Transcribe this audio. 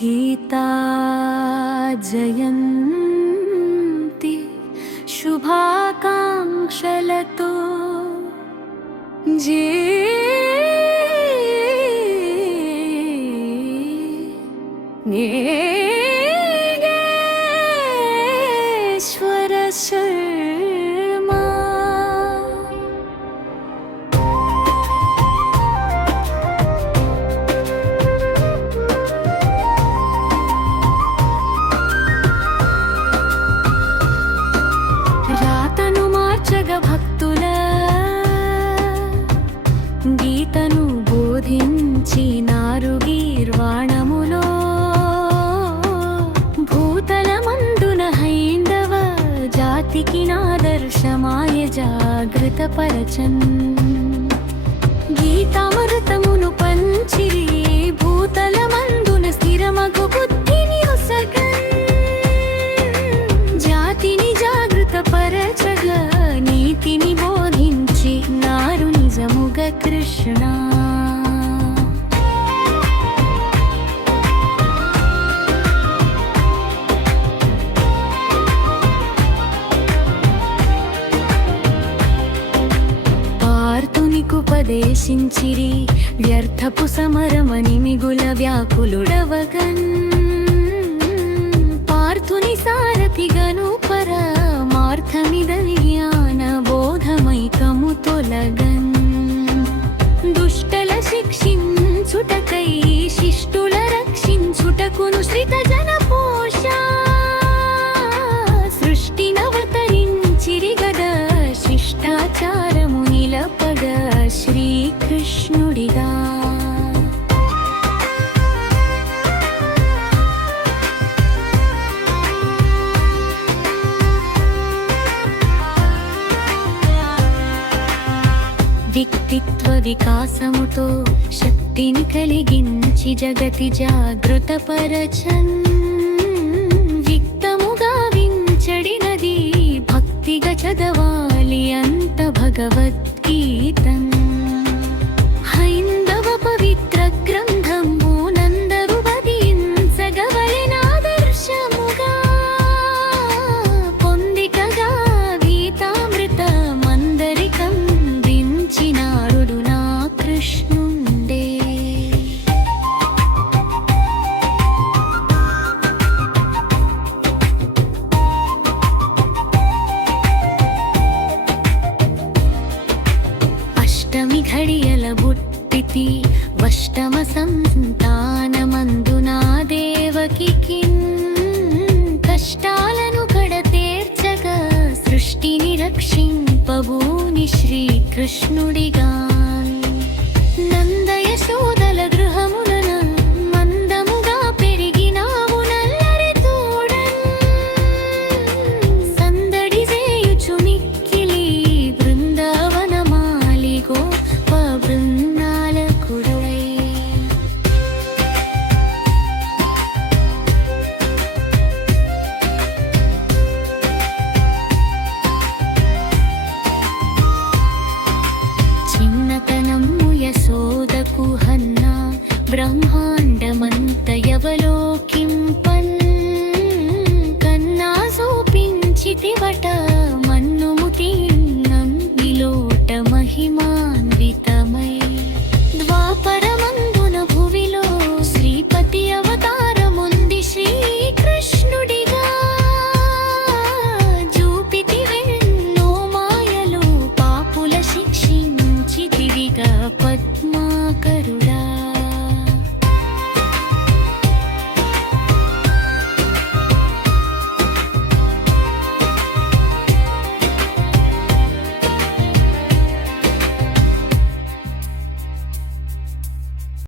गीता जयन्ती शुभाकाङ्क्षलतो जे गे నాదర్శమాయ జాగృతపరచన్. పార్థునికుపదేశించిరి వ్యర్థపు సమరమని మిగుల వ్యాకులుడవగన్. పార్థుని సారథిగను పరమార్థమిదని వ్యక్తిత్వ వికాసముతో శక్తిని కలిగించి జగతి జాగృత పరచన్ విక్తముగా వించడినది భక్తిగా చదవాలి అంత భగవత్ అష్టమి ఘడియల బుట్టితి వష్టమ సంతానమందునా దేవకి కష్టాలను కడతీర్చగా సృష్టిని రక్షింపబూని శ్రీకృష్ణుడిగా. మహిమాన్వితమై ద్వాపరమందున భువిలో శ్రీపతి అవతారముంది శ్రీకృష్ణుడిగా. జూపితి వెన్నో మాయలు పాపుల శిక్షించితివిగా పద్మాకరుడు.